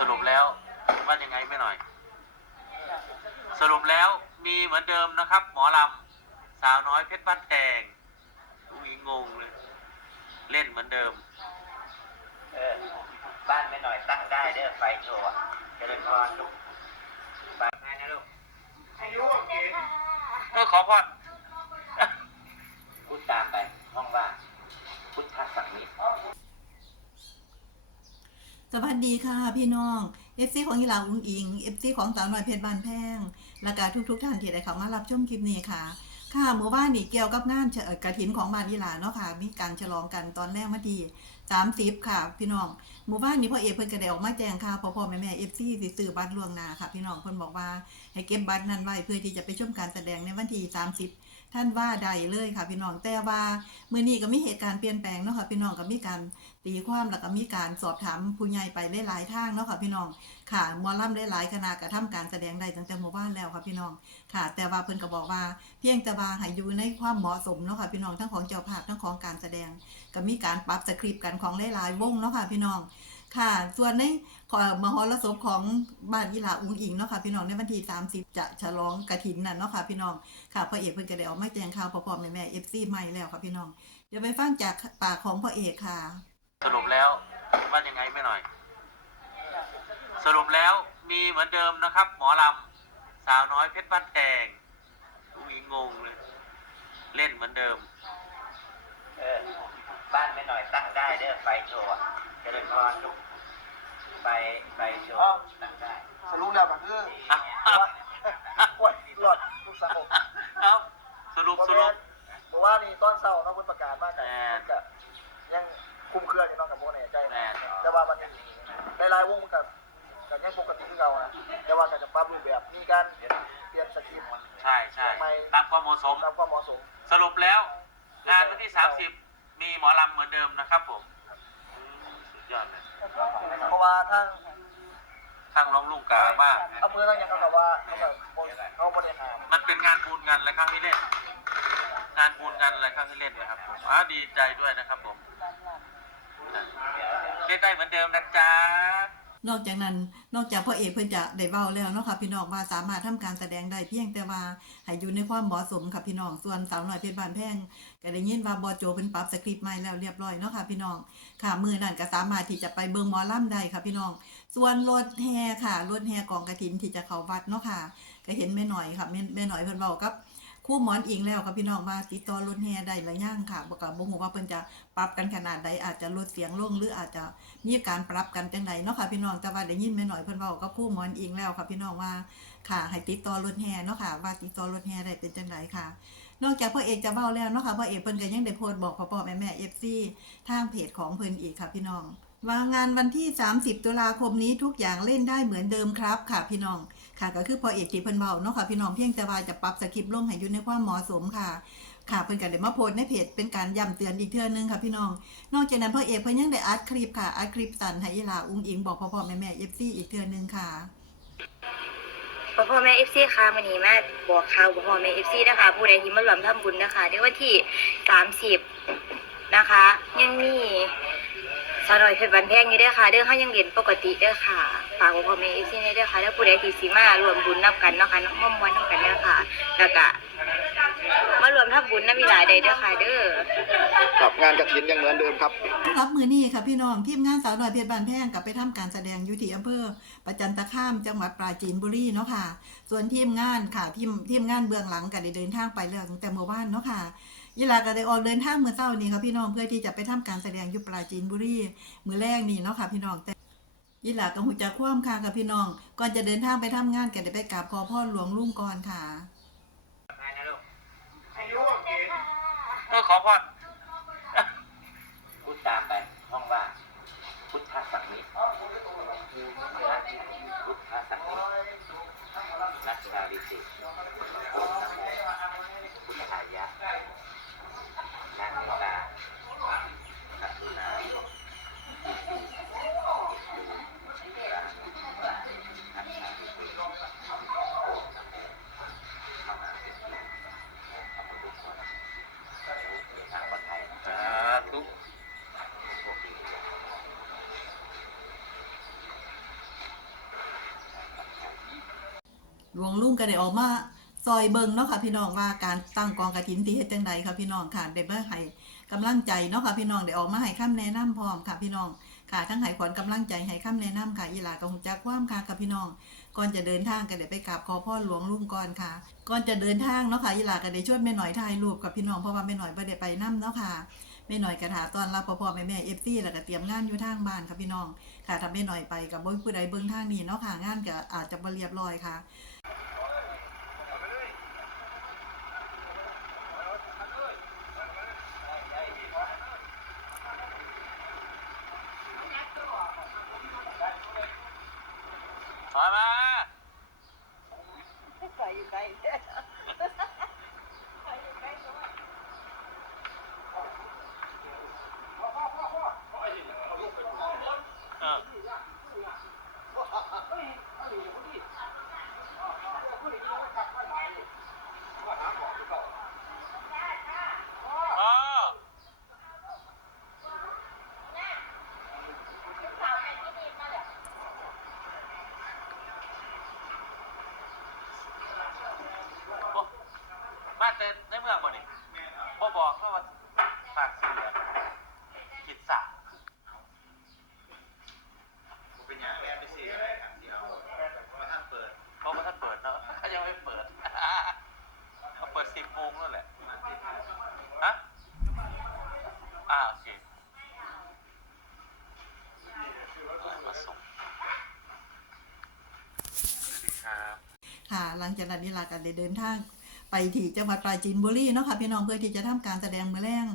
สรุปแล้วว่ายังไงไม่หน่อย สรุปแล้วมีเหมือนเดิมนะครับ หมอลำสาวน้อยเพชรบ้านแพงอุ้ยงงเลยเล่นเหมือนเดิม เออ บ้านไม่หน่อยตั้งได้เด้อไฟโชว์อะเจริญพรลูกฝากงานนะลูกเออขอพรพูดตามไปห้องว่า พุทธสังมิตร สวัสดีค่ะพี่น้องเอฟซีของยีหลาอุ้งอิงเอฟซีของสาวน้อยเพชรบานแพงและก็ทุก ๆ ท่านที่ได้เข้ามารับชมคลิปนี้ค่ะ ค่ะเมื่อวานนี่เกี่ยวกับงานเฉกระถินของบ้านยีหลาเนาะค่ะ มีการฉลองกันตอนแรกมาที30ค่ะ พี่น้องเมื่อวานนี้พ่อเอเพิ่นก็ได้ออกมาแจ้งค่ะพ่อพ่อแม่แม่เอฟซีสิซื้อบัตรล่วงหน้าค่ะ พี่น้องเพิ่นบอกว่าให้เก็บบัตรนั้นไว้เพื่อที่จะไปชมการแสดงในวันที่30 ท่านว่าใดเลยค่ะพี่น้องแต่ว่าเมื้อนี้ก็มีเหตุการณ์เปลี่ยนแปลงเนาะค่ะพี่น้องก็มีการตีความแล้วก็มีการสอบถามผู้ใหญ่ไปหลายๆทางเนาะค่ะพี่น้องค่ะมอลำได้หลายคณะกระทำการแสดงได้ตั้งแต่หมู่บ้านแล้วค่ะพี่น้องค่ะ แต่ว่าเพิ่นก็บอกว่า เพียงแต่ว่าให้อยู่ในความเหมาะสมเนาะค่ะพี่น้องทั้งของเจ้าภาพทั้งของการแสดง ก็มีการปรับสคริปต์กันของหลายๆวงเนาะค่ะพี่น้อง ค่ะ ส่วนในขอมหรสพของบ้านยีหลาอุ้งอิงเนาะค่ะพี่น้องในวันที่30 จะฉลองกระถินน่ะเนาะค่ะพี่น้องค่ะพ่อเอกเพิ่นก็ได้ออกมาแจ้งข่าวพร้อมๆแม่ๆ FC ใหม่แล้วค่ะพี่น้องเดี๋ยวไปฟังจากปากของพ่อเอกค่ะ สรุปแล้วว่ายังไงไม่หน่อย สรุปแล้วมีเหมือนเดิมนะครับ หมอลำสาวน้อยเพชรบ้านแพงอุ้ยงงเลยเล่นเหมือนเดิม เออบ้านไม่หน่อยตั้งได้เด้อไฟโชว์อะ เจริญพรลูกไฟไฟโชว์ตั้งได้สรุปแล้วก็คืออะว่าหลอดลูกสาวเอาสรุปสรุปเมื่อวานนี้ตอนเช้าเนาะคุณประกาศมากกับแม่ก็ยังคุ้มเครืออยู่เนาะกับพวกนี้ใจแม่นะแต่ว่ามันในรายวงมันกับกับยังปกติที่เรานะแต่ว่าก็จะปรับรูปแบบมีการเปลี่ยนสคริปต์ใช่ใช่ตามความเหมาะสมตามความเหมาะสม สรุปแล้ว งานวันที่ 30 มีหมอลำเหมือนเดิมนะครับผม ยอดเลยเพราะว่าทางทางน้องลุงกามาก อำเภอทางยังเขาบอกว่าเขาแบบเขาบริหารมันเป็นงานบุญงานอะไรครั้งที่เล่น งานบุญงานอะไรครั้งที่เล่นนะครับผมอ่าดีใจด้วยนะครับผมเล่นได้เหมือนเดิมนะจ๊ะ นอกจากนั้นนอกจากพ่อเอกเพิ่นจะได้เว้าแล้วเนาะค่ะพี่น้องว่าสามารถทำการแสดงได้เพียงแต่ว่าให้อยู่ในความเหมาะสมค่ะพี่น้องส่วนสาวน้อยเพชรบานแพงก็ได้ยินว่าบอโจเพิ่นปรับสคริปต์ใหม่แล้วเรียบร้อยเนาะค่ะพี่น้องค่ะมือนั้นก็สามารถที่จะไปเบิ่งหมอลำได้ค่ะพี่น้อง ส่วนรถแห่ค่ะรถแห่กองกฐินที่จะเข้าวัดเนาะค่ะ ก็เห็นแม่หน่อยค่ะแม่แม่หน่อยเพิ่นเว้ากับ คู่หมอนอิงแล้วค่ะพี่น้องว่าติดต่อรถแห่ได้หรือยังค่ะบ่ก็บ่ฮู้ว่าเพิ่นจะปรับกันขนาดใดอาจจะลดเสียงลงหรืออาจจะมีการปรับกันจังไดเนาะค่ะพี่น้องแต่ว่าได้ยินแม่หน่อยเพิ่นเว้ากับคู่หมอนอิงแล้วค่ะพี่น้องว่าค่ะให้ติดต่อรถแห่เนาะค่ะว่าติดต่อรถแห่ได้เป็นจังไดค่ะนอกจากพ่อเอกจะเว้าแล้วเนาะค่ะพ่อเอกเพิ่นก็ยังได้โพสต์บอกพ่อๆแม่ๆ FC ทางเพจของเพิ่นอีกค่ะพี่น้องว่างานวันที่ 30 ตุลาคมนี้ทุกอย่างเล่นได้เหมือนเดิมครับค่ะพี่น้อง ค่ะ ก็คือพอเอกที่เพิ่นเว้าเนาะค่ะพี่น้องเพียงแต่ว่าจะปรับสคริปต์ลงให้อยู่ในความเหมาะสมค่ะ ค่ะเพิ่นก็ได้มาโพสในเพจเป็นการย้ำเตือนอีกเทื่อนึงค่ะพี่น้อง นอกจากนั้นพ่อเอกเพิ่นยังได้อัดคลิปค่ะอัดคลิปสั่นให้อีหลาอุ้งอิงบอกพ่อๆแม่ๆ FC อีกเทื่อนึงค่ะพ่อพ่อแม่เอฟซีค่ะวันนี้แมาบอกข่าวพ่อพ่อแม่เอฟซีนะคะ ผู้ใดที่มารวมทำบุญนะคะในวันที่สามสิบนะคะ ยังมี สาวน้อยเพชรบันแพงอยู่เด้อค่ะ เด้อเขายังเรียนปกติเด้อค่ะฝากพ่อพ่อแม่เอฟซีเด้อค่ะแล้วผู้ใดที่สีมารวมบุญนับกันเนาะค่ะน้องม่อมวันนับกันเด้อค่ะแล้วก็มารวมทำบุญน้ำมีหลายใดเด้อค่ะเด้อกับงานกระถินยังเหมือนเดิมครับ รับมือนี้ค่ะพี่น้องทีมงานสาวน้อยเพชรบานแพงกับไปทำการแสดงอยู่ที่อำเภอประจันตคามจังหวัดปราจีนบุรีเนาะค่ะ ส่วนทีมงานค่ะทีมทีมงานเบื้องหลังก็ได้เดินทางไปแล้วตั้งแต่เมื่อวานเนาะค่ะ ยีหลาก็ได้ออกเดินทางเมื่อเช้านี้ค่ะพี่น้องเพื่อที่จะไปทำการแสดงอยู่ปราจีนบุรีมือแรกนี่เนาะค่ะพี่น้องแต่ยีหลาก็หูจักความค่ะกับพี่น้อง ก่อนจะเดินทางไปทำงานก็ได้ไปกราบขอพ่อหลวงลุงก่อนค่ะงานะลูกเออขอพรพูดตามไปห้องว่าพุทธสังมิตรพุทธสังมิตรนักชาลิสิตโอมนะโมพุทธายะนามิตาอัตุนาทางปลอดภัย สาธุ หลวงลุงก็ได้ออกมาซอยเบิงเนาะค่ะพี่น้องว่าการตั้งกองกระถินที่เฮ็ดจังใดค่ะพี่น้องค่ะได้มาให้กำลังใจเนาะค่ะพี่น้องได้ออกมาให้คำแนะนำพร้อมค่ะพี่น้องค่ะทั้งให้ขวัญกำลังใจให้คำแนะนำค่ะอีหลาก็ฮู้จักความค่ะค่ะพี่น้องก่อนจะเดินทางก็ได้ไปกราบขอพ่อหลวงลุงก่อนค่ะก่อนจะเดินทางเนาะค่ะอีหลาก็ได้ช่วยแม่หน่อยถ่ายรูปกับพี่น้องเพราะว่าแม่หน่อยบ่ได้ไปนํเนาะค่ะ แม่หน่อยกระถาตอนรับพ่อพ่อแม่แม่ FC แล้วก็เตรียมงานอยู่ทางบ้านค่ะพี่น้อง ค่ะถ้าแม่หน่อยไปกับบ่มีผู้ใดเบิ่งทางนี้เนาะค่ะงานก็อาจจะบ่เรียบร้อยค่ะมามาเอออ๋อโอ้ มาแต่ในเมืองบ่นี่บ่บอกเขาว่าฝากเสียผิดสา เป็นอย่างแม่ไปซื้ออะไรครับเดี๋ยวมาห้างเปิด เพราะว่าถ้าเปิดเนาะ เขายังไม่เปิด เขาเปิดสิบโม งนั่นแหละฮะอ่าโอเคมาส่งสวัสดีครับค่ะ หลังจากนั้นนี่ล่ะก็ได้เดินทาง ไปที่จังหวัดปราจีนบุรีเนาะค่ะพี่น้องเพื่อที่จะทำการแสดงมื้อแรง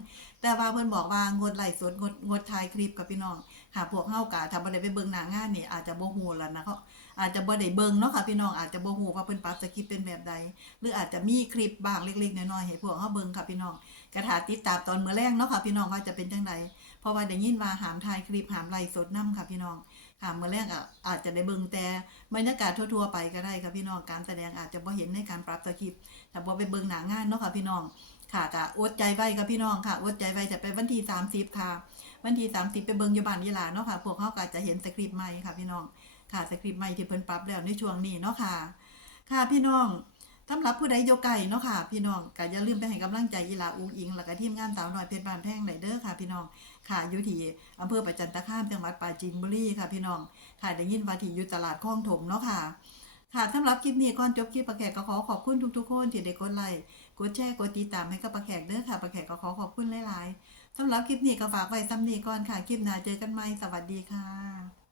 แต่ว่าเพิ่นบอกว่างดไลฟ์สดงดงดถ่ายคลิปกับพี่น้องค่ะพวกเฮากะถ้าบ่ได้ไปเบิ่งหน้างานนี่อาจจะบ่ฮู้แล้วนะเขาอาจจะบ่ได้เบิ่งเนาะค่ะพี่น้องอาจจะบ่ฮู้ว่าเพิ่นปรับสคริปต์เป็นแบบใด หรืออาจจะมีคลิปบางเล็กๆน้อยๆให้พวกเฮาเบิ่งค่ะพี่น้องกระถาติดตามตอนมื้อแรงเนาะค่ะพี่น้องว่าจะเป็นจังไดเพราะว่าได้ยินว่าหามถ่ายคลิปหามไลฟ์สดนํค่ะพี่น้อง ค่ะมื้อแรกอะอาจจะได้เบิ่งแต่บรรยากาศทั่วๆไปก็ได้ค่ะพี่น้องการแสดงอาจจะบ่เห็นในการปรับสคริปต์แต่บ่ไปเบิ่งหนางานเนาะค่ะพี่น้องค่ะก็อดใจไว้ค่ะพี่น้องค่ะอดใจไว้จะไปวันที่30ค่ะ วันที่30ไปเบิ่งอยู่บ้านยีหลาเนาะค่ะพวกเขาก็จะเห็นสคริปต์ใหม่ค่ะพี่น้องค่ะสคริปต์ใหม่ที่เพิ่นปรับแล้วในช่วงนี้เนาะค่ะ ค่ะพี่น้อง สำหรับผู้ใดอยู่ไกลเนาะค่ะพี่น้องก็อย่าลืมไปให้กำลังใจยีลาอุ้งอิงแล้วก็ทีมงานสาวน้อยเพชรบ้านแพงได้เด้อค่ะ พี่น้องค่ะอยู่ที่อำเภอประจันตคามจังหวัดปราจีนบุรีค่ะ พี่น้องค่ะได้ยินว่าที่อยู่ตลาดคลองถมเนาะค่ะ ค่ะสำหรับคลิปนี้ก่อนจบคลิปปะแขกก็ขอขอบคุณทุกๆคนที่ได้กดไลค์กดแชร์กดติดตามให้กับปะแขกเด้อค่ะปะแขกก็ขอขอบคุณหลายๆสำหรับคลิปนี้ก็ฝากไว้ซ้ำนี้ก่อนค่ะคลิปหน้าเจอกันใหม่สวัสดีค่ะ